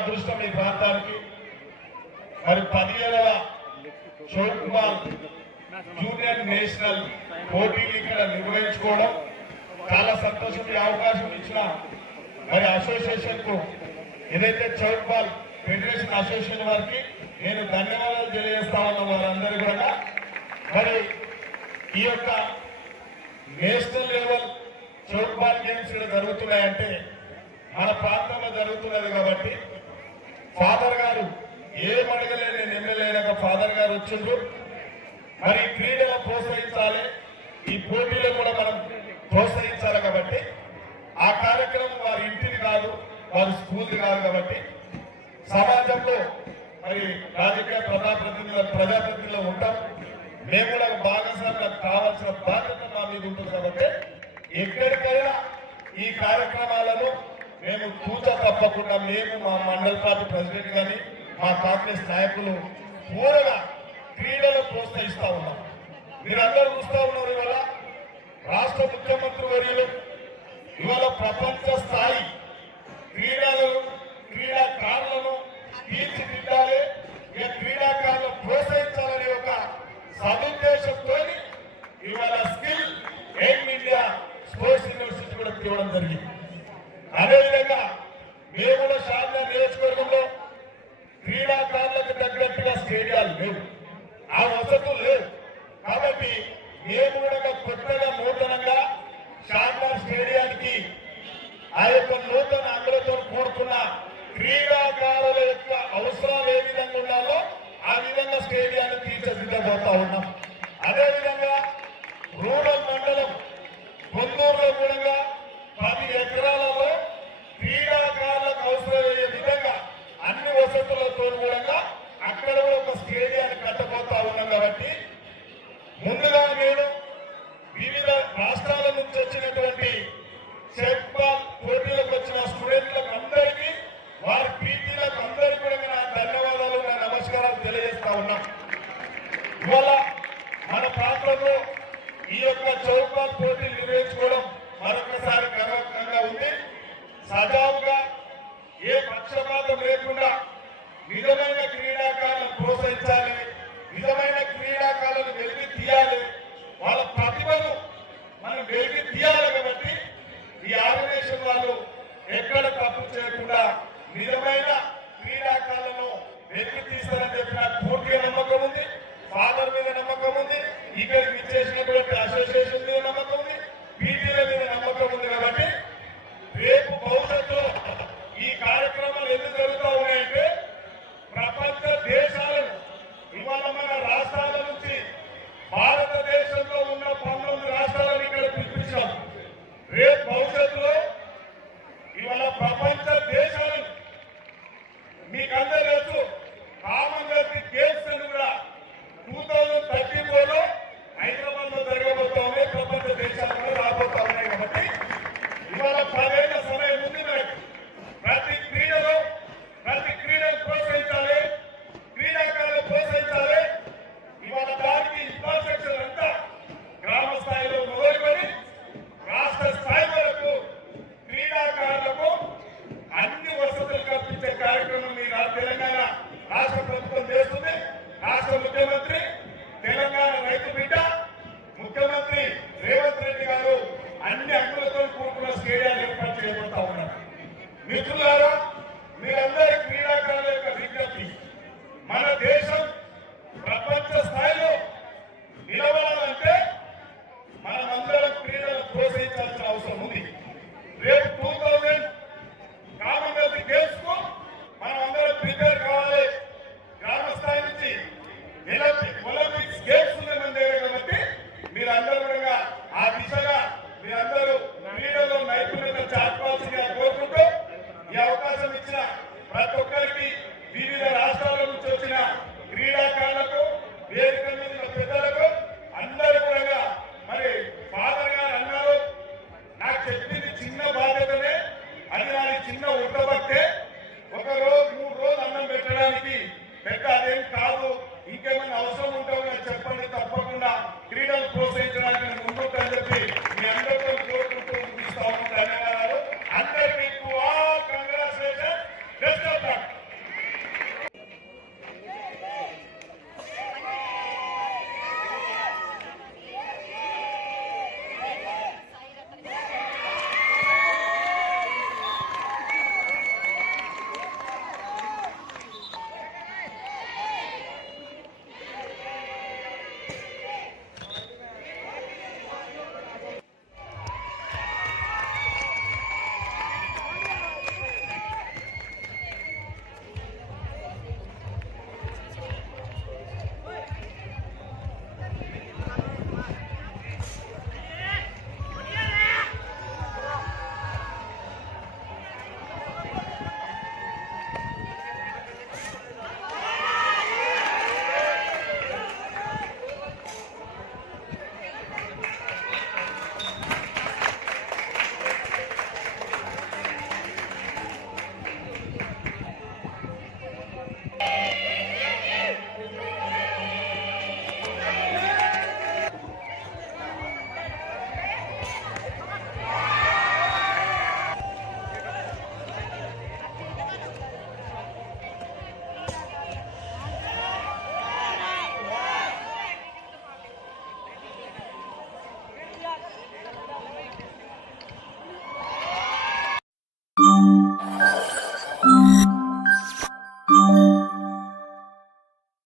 అదృష్టం ఈ ప్రాంతానికి. మరి పదిహేడవ చౌకుమాల్ జూనియర్ నేషనల్ పోటీలు ఇక్కడ నిర్వహించుకోవడం చాలా సంతోషం ఈ అవకాశం ఇచ్చిన మరి అసోసియేషన్కు ఏదైతే చౌక్బాల్ ఫెడరేషన్ అసోసియేషన్ వారికి నేను ధన్యవాదాలు తెలియజేస్తా ఉన్న వారందరూ కూడా. మరి ఈ యొక్క నేషనల్ లెవెల్ చౌక్బాల్ గేమ్స్ ఇక్కడ జరుగుతున్నాయంటే మన ప్రాంతంలో జరుగుతున్నది కాబట్టి ఫాదర్ గారు ఏం అడగలే నేను ఫాదర్ గారు వచ్చిండ్రు. మరి క్రీడలు ప్రోత్సహించాలి. ఈ పోటీలు కూడా మనం ప్రోత్సహించాలి కాబట్టి ఆ కార్యక్రమం వారి ఇంటిది కాదు వారి స్కూల్ది కాదు కాబట్టి సమాజంలో మరి రాజకీయ ప్రజాప్రతినిధుల ప్రజాప్రతినిధులు ఉంటాం. మేము కూడా భాగస్వామ్యం కావాల్సిన బాధ్యత మా మీద ఉంటుంది కాబట్టి ఎక్కడికైనా ఈ కార్యక్రమాలను మేము కూచ తప్పకుండా మేము మా మండల పార్టీ ప్రెసిడెంట్ కానీ మా కాంగ్రెస్ నాయకులు పూర్ణ క్రీడలు ప్రోత్సహిస్తా ఉన్నాం. మీరందరూ చూస్తూ ఉన్నారు ఇవాళ రాష్ట్ర ముఖ్యమంత్రి వర్యులు. ఇవాళ ప్రపంచ స్థాయి క్రీడలు క్రీడాకారులను తీర్చి నియోజకవర్గంలో క్రీడాకారులకు తగ్గట్టుగా స్టేడియాలు లేవు. ఆ వసతులు లేవు. కాబట్టి మేము కూడా కొత్తగా నూతనంగా షాద్నగర్ స్టేడియానికి ఆ యొక్క నూతన అందరితో కూడుకున్న క్రీడాకారుల యొక్క అవసరాలు ఏ విధంగా ఉండాలో ఆ విధంగా స్టేడియాన్ని తీర్చిదిద్దబోతా ఉన్నాం. అదేవిధంగా రూరల్ మండలం కొందూరులో కూడా వసతులతో కూడా అక్కడ కూడా ఒక స్టేడియాన్ని కట్టబోతా ఉన్నాం కాబట్టి ముందుగా నేను వివిధ రాష్ట్రాల నుంచి వచ్చినటువంటి చెక్బాల్ పోటీలకు వచ్చిన స్టూడెంట్లకు అందరికీ వారి పీటీలకు అందరికీ కూడా నా ధన్యవాదాలు నా నమస్కారాలు తెలియజేస్తా ఉన్నాం. ఇవాళ మన ప్రాంతంలో ఈ యొక్క చౌకాల్ పోటీలు నిర్వహించుకోవడం మరొకసారి గర్వకంగా ఉంది. సజావుగా ఏ పక్షపాతం లేకుండా నిజమైన క్రీడాకారులను ప్రోత్సహించాలి నిజమైన క్రీడాకారులను వెలికి తీయాలి. వాళ్ళ ప్రతిభను మనం వెలికి తీయాలి కాబట్టి ఈ ఆర్గనైజేషన్ వాళ్ళు ఎక్కడ తప్పు చేయకుండా నిజమైన క్రీడాకారులను వెలికి తీస్తారని చెప్పి నాకు పూర్తిగా నమ్మకం ఉంది ఫాదర్ మీద నమ్మకం ఉంది ఇక్కడికి ఇచ్చేసినటువంటి అసోసియేషన్ మీద నమ్మకం ఉంది పీటీల మీద నమ్మకం ఉంది కాబట్టి రేపు భవిష్యత్తులో ఈ కార్యక్రమాలు ఎందుకు జరుగుతూ ఉన్నాయంటే ప్రపంచ దేశాలను ఇవాళ మన రాష్ట్రాల నుంచి భారతదేశంలో ఉన్న పంతొమ్మిది రాష్ట్రాలను ఇక్కడ పిలిపించాం రేపు భవిష్యత్తులో ఇవాళ ప్రపంచ దేశాలను రాష్ట్ర Va